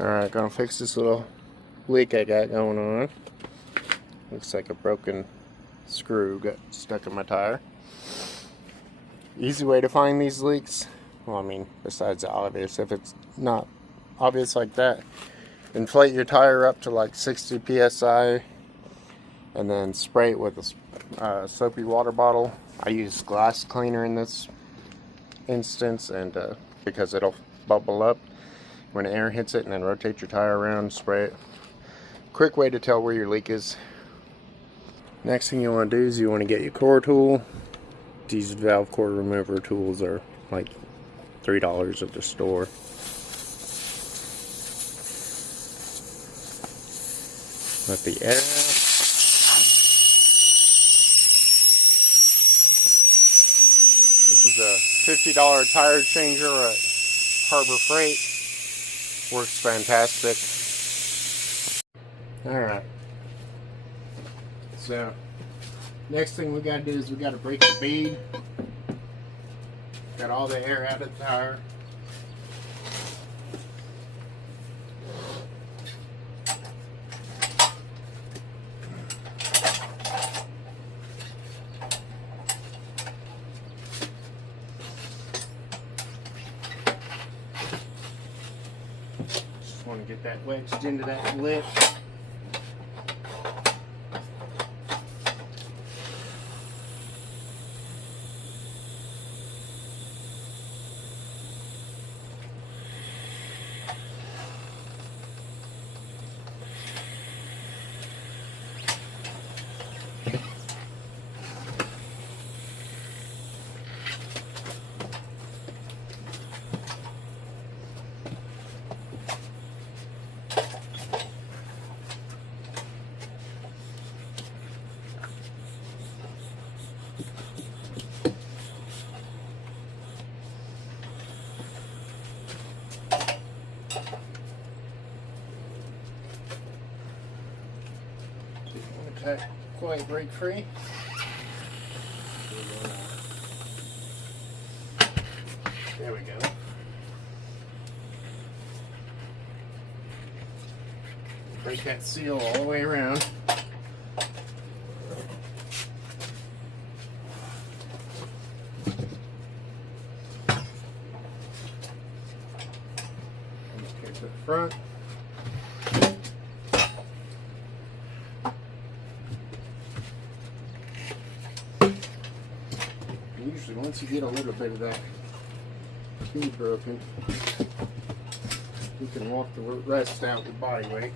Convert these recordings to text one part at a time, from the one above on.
Alright, gonna fix this little leak I got going on. Looks like a broken screw got stuck in my tire. Easy way to find these leaks, well, I mean, besides the obvious, if it's not obvious like that, inflate your tire up to like 60 psi and then spray it with a soapy water bottle. I use glass cleaner in this instance, and because it'll bubble up when air hits it, and then rotate your tire around, spray it. Quick way to tell where your leak is. Next thing you want to do is you want to get your core tool. These valve core remover tools are like $3 at the store. Let the air out. This is a $50 tire changer at Harbor Freight. Works fantastic. Alright. So, next thing we gotta do is we gotta break the bead. Got all the air out of the tire. Just want to get that wedged into that lip. Quite break free. There we go. Break that seal all the way around. Here's the front. Usually once you get a little bit of that bead broken, you can walk the rest out with body weight.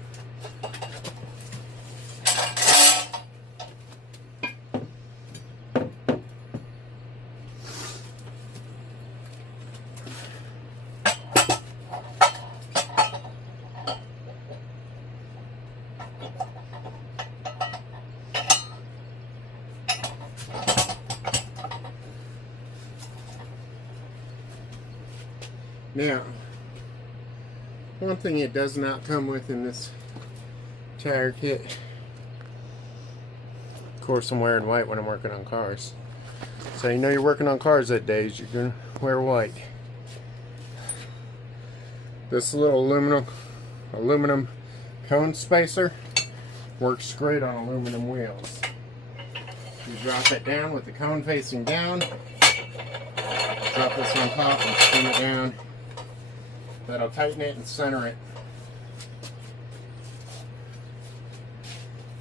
Now, one thing it does not come with in this tire kit, of course I'm wearing white when I'm working on cars, so you know you're working on cars that days, you're going to wear white. This little aluminum cone spacer works great on aluminum wheels. You drop it down with the cone facing down, drop this on top and spin it down. That'll tighten it and center it.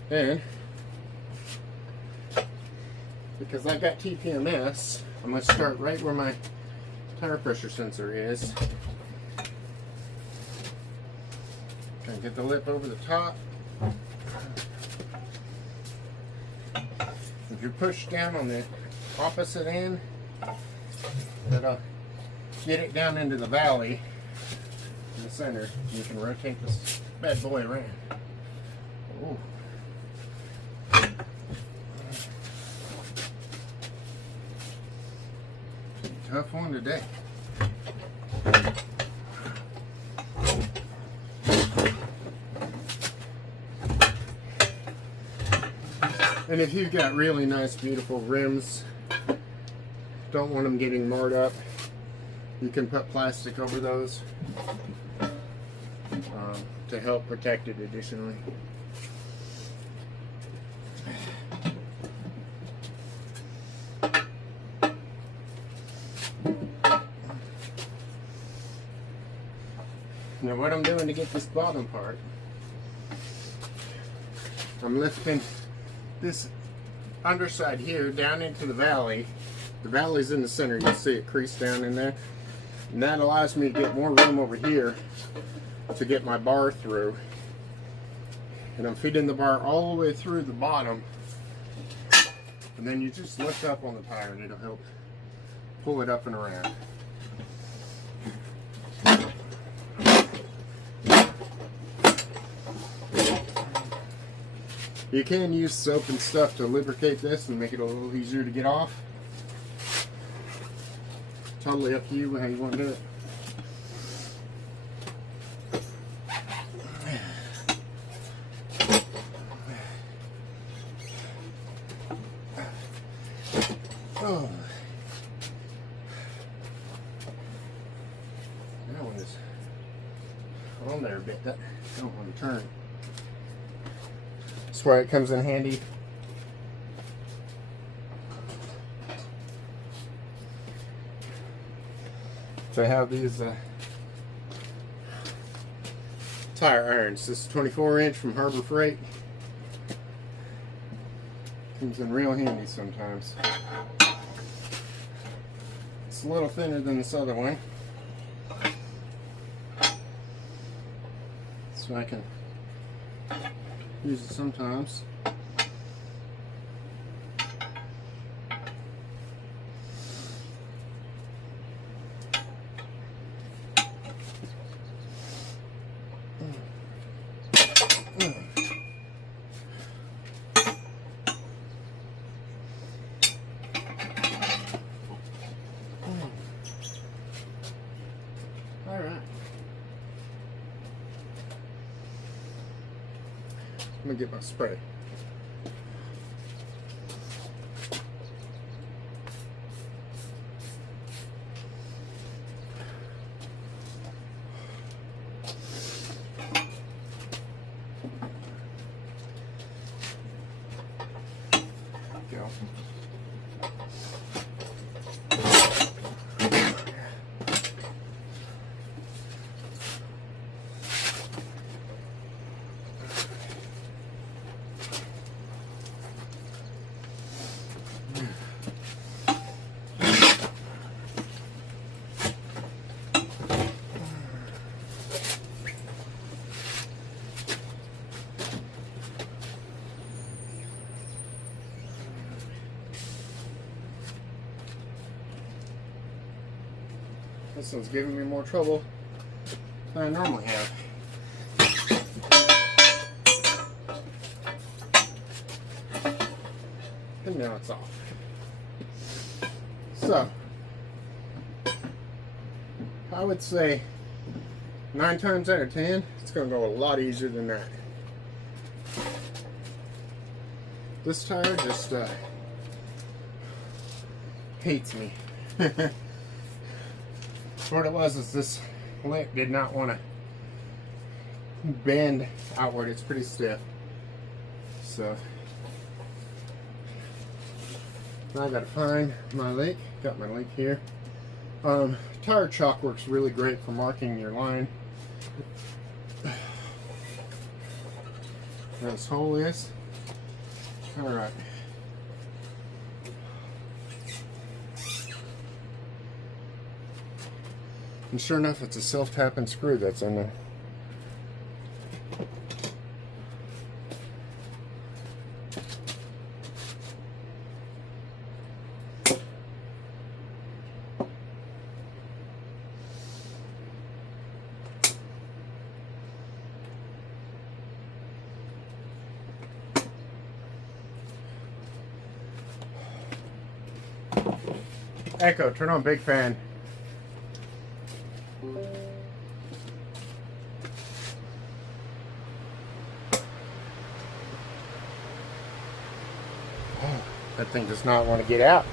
And because I've got TPMS, I'm going to start right where my tire pressure sensor is. And get the lip over the top. If you push down on the opposite end, that'll get it down into the valley in the center. You can rotate this bad boy around. Ooh. Tough one today. And if you've got really nice, beautiful rims, don't want them getting marred up, you can put plastic over those. to help protect it additionally. Now what I'm doing to get this bottom part, I'm lifting this underside here down into the valley. The valley's in the center, you'll see it crease down in there. And that allows me to get more room over here to get my bar through. And I'm feeding the bar all the way through the bottom. And then you just lift up on the tire and it'll help pull it up and around. You can use soap and stuff to lubricate this and make it a little easier to get off. Totally up to you how you want to do it. Oh. That one is on there a bit. That I don't want to turn. That's where it comes in handy. So I have these tire irons. This is 24-inch from Harbor Freight. Comes in real handy sometimes. It's a little thinner than this other one, so I can use it sometimes. All right. I'm gonna get my spray. Go. This one's giving me more trouble than I normally have. And now it's off. So, I would say 9 times out of 10, it's going to go a lot easier than that. This tire just hates me. What it was is this link did not want to bend outward. It's pretty stiff. So now I gotta find my link. Got my link here. Tire chalk works really great for marking your line. Where this hole is. Alright. And sure enough, it's a self-tapping screw that's in there. Echo, turn on big fan. That thing does not want to get out.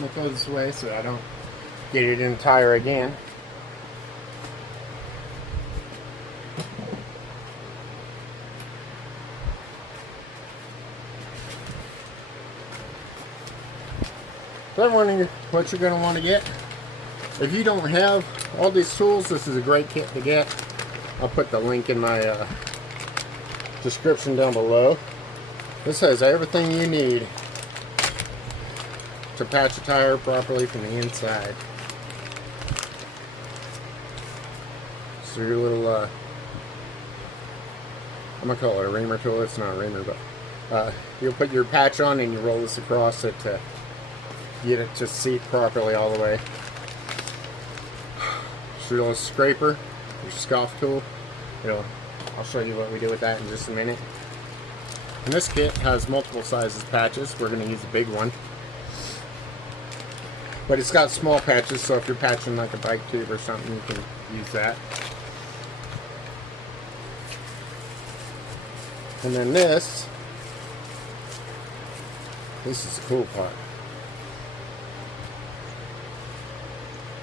I'm gonna throw this away so I don't get it in the tire again. Then what you're going to want to get, if you don't have all these tools, this is a great kit to get. I'll put the link in my description down below. This has everything you need to patch a tire properly from the inside. So your little, I'm going to call it a reamer tool. It's not a reamer, but you'll put your patch on and you roll this across it to get it to seat properly all the way. So your little scraper, your scoff tool, I'll show you what we do with that in just a minute. And this kit has multiple sizes patches. We're going to use a big one. But it's got small patches, so if you're patching like a bike tube or something, you can use that. And then this is the cool part.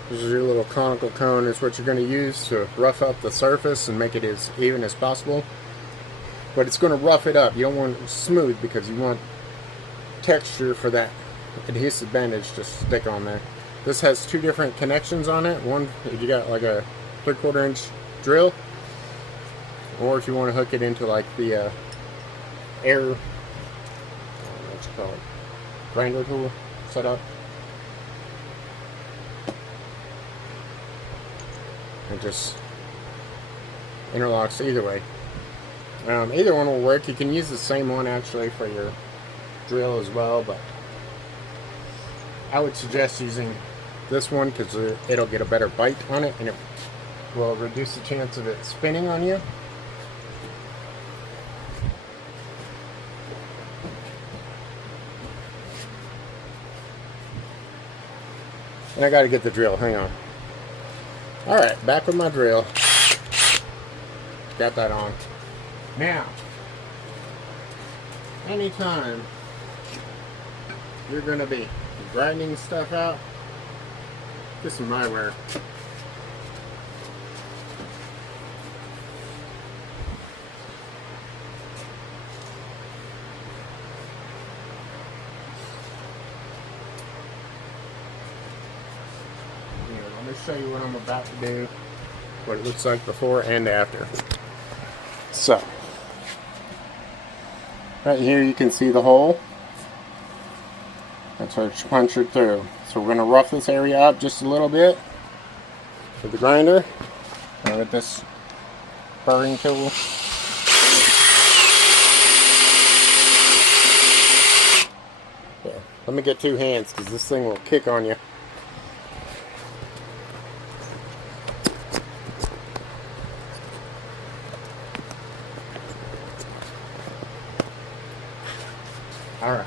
This is your little conical cone. It's what you're going to use to rough up the surface and make it as even as possible. But it's going to rough it up. You don't want it smooth because you want texture for that adhesive bandage to stick on there. This has two different connections on it. One, if you got like a 3/4 inch drill, or if you want to hook it into like the air, what you call it, grinder tool setup. It just interlocks either way. Either one will work. You can use the same one actually for your drill as well, but I would suggest using this one because it'll get a better bite on it and it will reduce the chance of it spinning on you. And I gotta get the drill, hang on. Alright, back with my drill. Got that on. Now, anytime you're going to be grinding stuff out, get some eyewear. Let me show you what I'm about to do, what it looks like before and after. So, right here you can see the hole. That's where it's punctured through. So we're going to rough this area up just a little bit with the grinder and with this burring tool. Yeah, let me get 2 hands because this thing will kick on you. All right.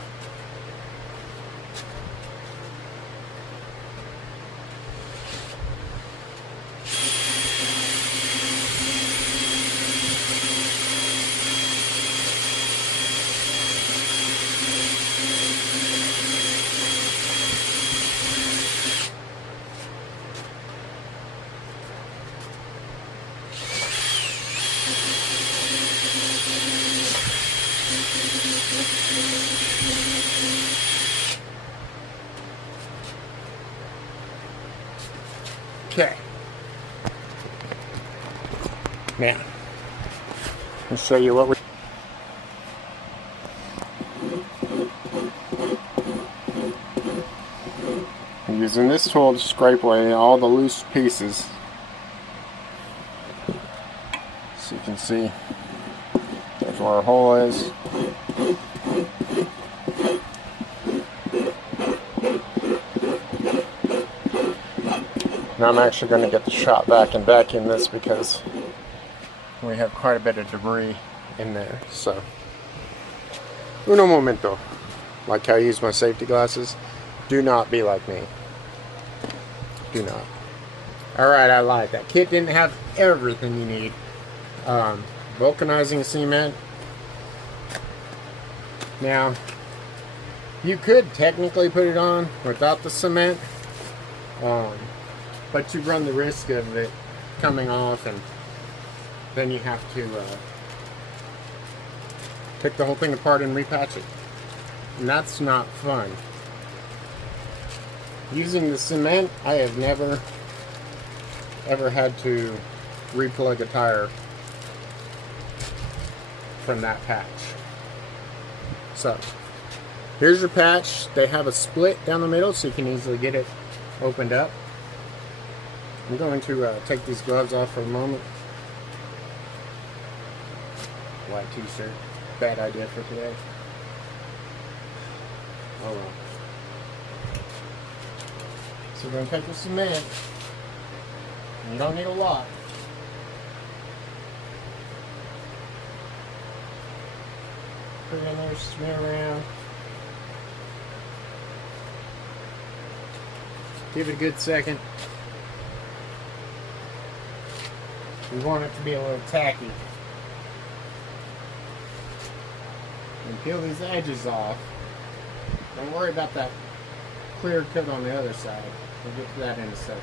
Okay. Now, I'll show you what I'm using this tool to scrape away all the loose pieces. So you can see there's where our hole is. Now I'm actually going to get the shop vac and vacuum this because we have quite a bit of debris in there. So, uno momento. Like how I use my safety glasses. Do not be like me. Do not. Alright, I lied. That kit didn't have everything you need. Vulcanizing cement. Now, You could technically put it on without the cement, but you run the risk of it coming off, and then you have to take the whole thing apart and repatch it. And that's not fun. Using the cement, I have never ever had to replug a tire from that patch. So here's your patch. They have a split down the middle so you can easily get it opened up. I'm going to take these gloves off for a moment. White t-shirt. Bad idea for today. Oh well. So we're going to take the cement. And you don't need a lot. Put it in there, smear around. Give it a good second. We want it to be a little tacky. And peel these edges off. Don't worry about that clear coat on the other side. We'll get to that in a second.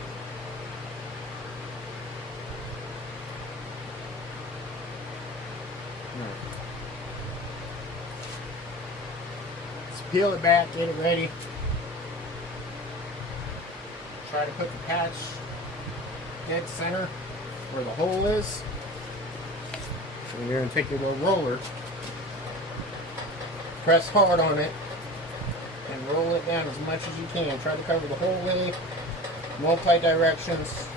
Let's peel it back, get it ready. Try to put the patch dead center where the hole is. And you're going to take your little roller, press hard on it, and roll it down as much as you can. Try to cover the whole way, multi-directions.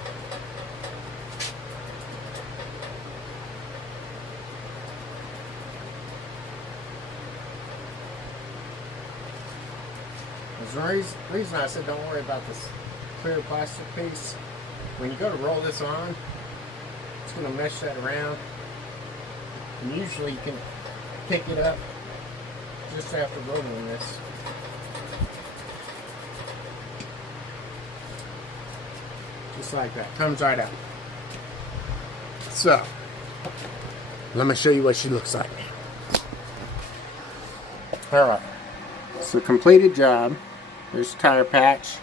There's a reason I said don't worry about this clear plastic piece. When you go to roll this on, it's going to mesh that around. And usually you can pick it up just after rolling this. Just like that. Comes right out. So, let me show you what she looks like. Alright. It's a completed job. There's a tire patch.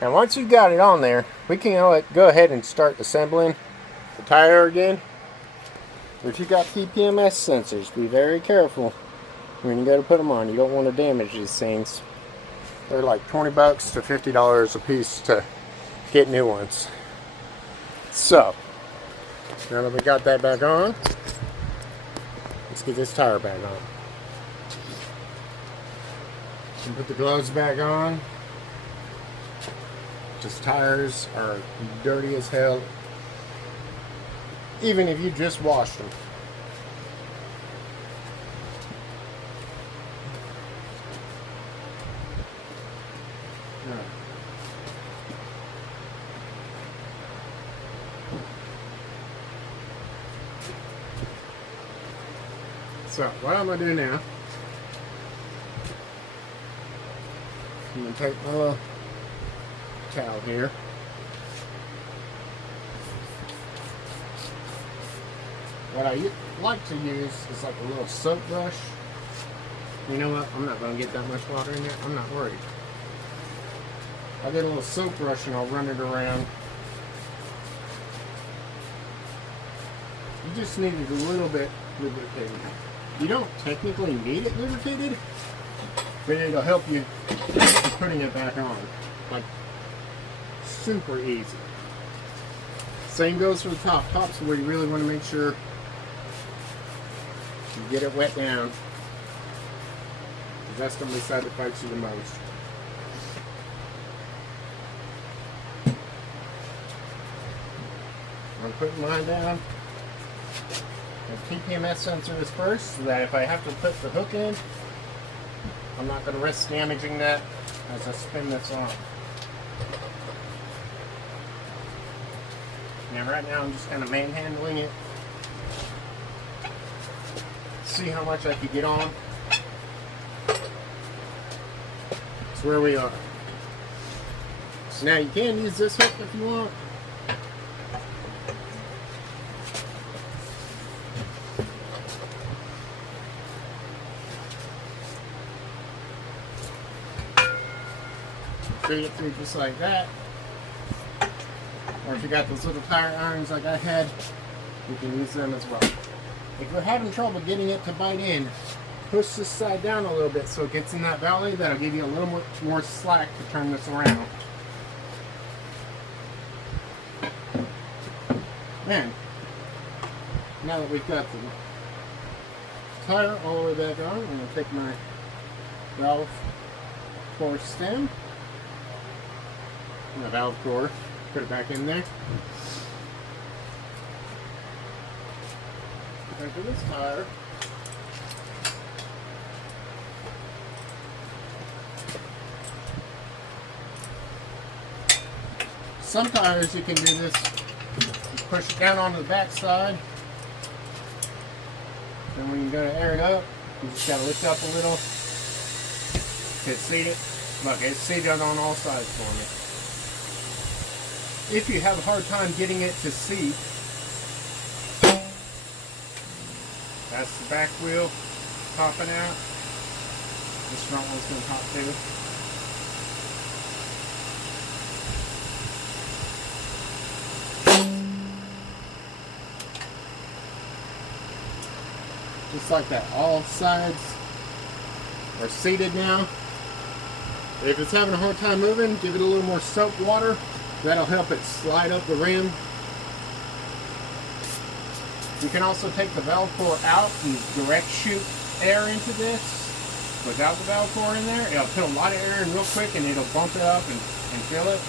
And once you've got it on there, we can go ahead and start assembling the tire again. If you got TPMS sensors, be very careful when you go to put them on. You don't want to damage these things. They're like $20 to $50 a piece to get new ones. So, now that we got that back on, let's get this tire back on. And put the gloves back on. These tires are dirty as hell, even if you just washed them. Right. So what I'm going to do now, I'm going to take my little towel here. What I like to use is like a little soap brush. You know what? I'm not going to get that much water in there. I'm not worried. I'll get a little soap brush and I'll run it around. You just need it a little bit lubricated. You don't technically need it lubricated, but it'll help you putting it back on. Like, super easy. Same goes for the top. Top's where you really want to make sure you get it wet down, because that's going to be the side that fights you the most. I'm putting mine down. The TPMS sensor is first, so that if I have to put the hook in, I'm not going to risk damaging that as I spin this on. Now right now I'm just kind of manhandling it. See how much I could get on. That's where we are. So now you can use this hook if you want. feed it through just like that. Or if you got those little tire irons like I had, you can use them as well. If you're having trouble getting it to bite in, push this side down a little bit so it gets in that valley. That'll give you a little more slack to turn this around. Then, now that we've got the tire all the way back on, I'm going to take my valve core stem, and the valve core, put it back in there. Back to this tire. Some tires you can do this, you push it down onto the back side. Then when you go to air it up, you just gotta lift up a little. Hit seat it. Look, it's seated on all sides for me. If you have a hard time getting it to seat, that's the back wheel popping out. This front one's gonna pop too. Just like that, all sides are seated now. If it's having a hard time moving, give it a little more soap water. That'll help it slide up the rim. You can also take the valve core out and direct shoot air into this without the valve core in there. It'll put a lot of air in real quick and it'll bump it up and fill it.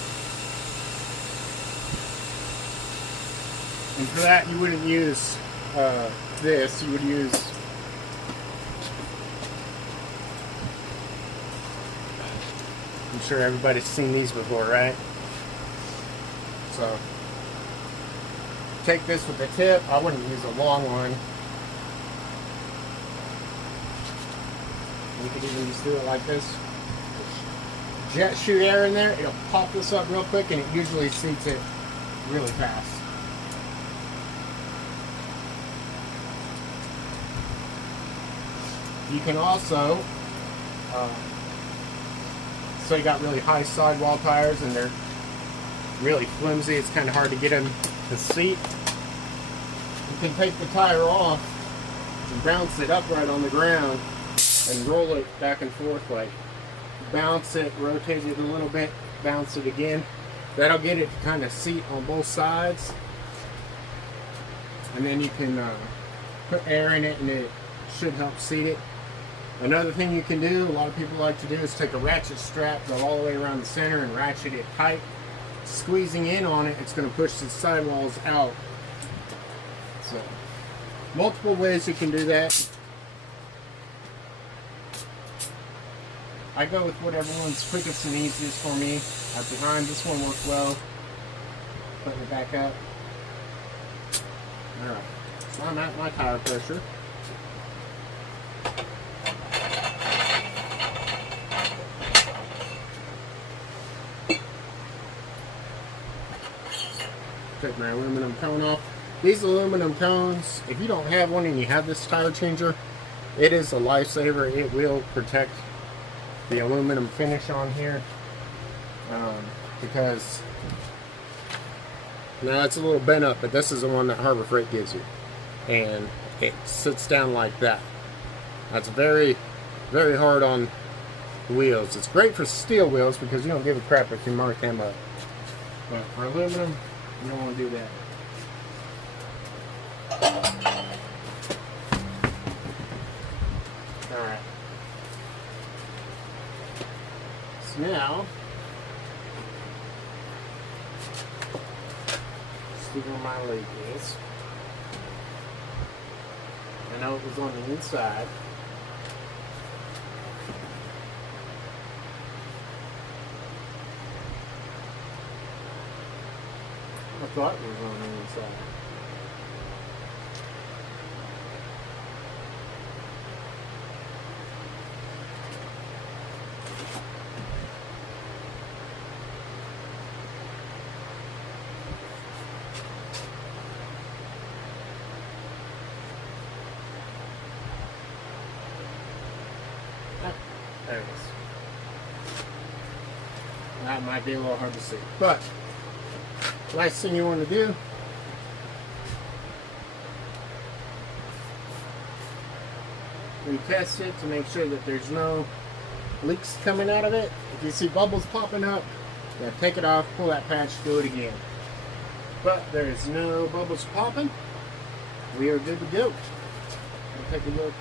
And for that, you wouldn't use this, you would use I'm sure everybody's seen these before, right? So take this with the tip. I wouldn't use a long one. You could even just do it like this. Jet shoot air in there, it'll pop this up real quick and it usually seats it really fast. You can also, so you got really high sidewall tires and they're really flimsy, it's kind of hard to get them to seat. You can take the tire off and bounce it upright on the ground and roll it back and forth, like bounce it, rotate it a little bit, bounce it again. That'll get it to kind of seat on both sides. And then you can put air in it and it should help seat it. Another thing you can do, a lot of people like to do, is take a ratchet strap, go all the way around the center and ratchet it tight. Squeezing in on it, it's going to push the sidewalls out. So, multiple ways you can do that. I go with whatever one's quickest and easiest for me. At the time, this one worked well. Putting it back up. Alright, so I'm at my tire pressure. Take my aluminum cone off. These aluminum cones, if you don't have one and you have this tire changer, it is a lifesaver. It will protect the aluminum finish on here, because now it's a little bent up, but this is the one that Harbor Freight gives you, and it sits down like that. That's very, very hard on wheels. It's great for steel wheels because you don't give a crap if you mark them up, but for aluminum, you don't want to do that. Alright. So now, see where my leak is. I know it was on the inside. I thought it was on the inside. There it is. that might be a little hard to see. But last thing you want to do, retest it to make sure that there's no leaks coming out of it. If you see bubbles popping up, take it off, pull that patch, do it again. But there is no bubbles popping. We are good to go. We'll take a look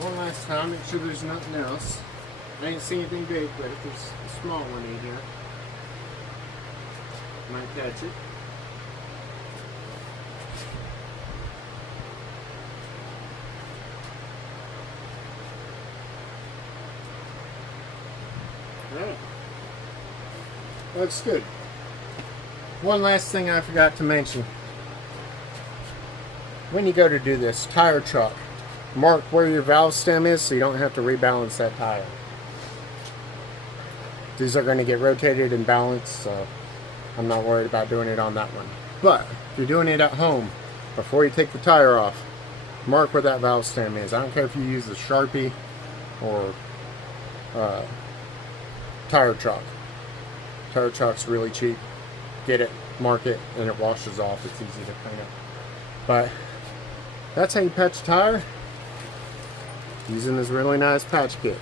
one last time, make sure there's nothing else. I didn't see anything big, but if there's a small one in here, might catch it. Alright. Looks good. One last thing I forgot to mention. When you go to do this, tire truck, mark where your valve stem is so you don't have to rebalance that tire. These are going to get rotated and balanced, so I'm not worried about doing it on that one. But if you're doing it at home, before you take the tire off, mark where that valve stem is. I don't care if you use a Sharpie or tire chalk. Tire chalk's really cheap. Get it, mark it, and it washes off. It's easy to clean up. But that's how you patch a tire using this really nice patch kit.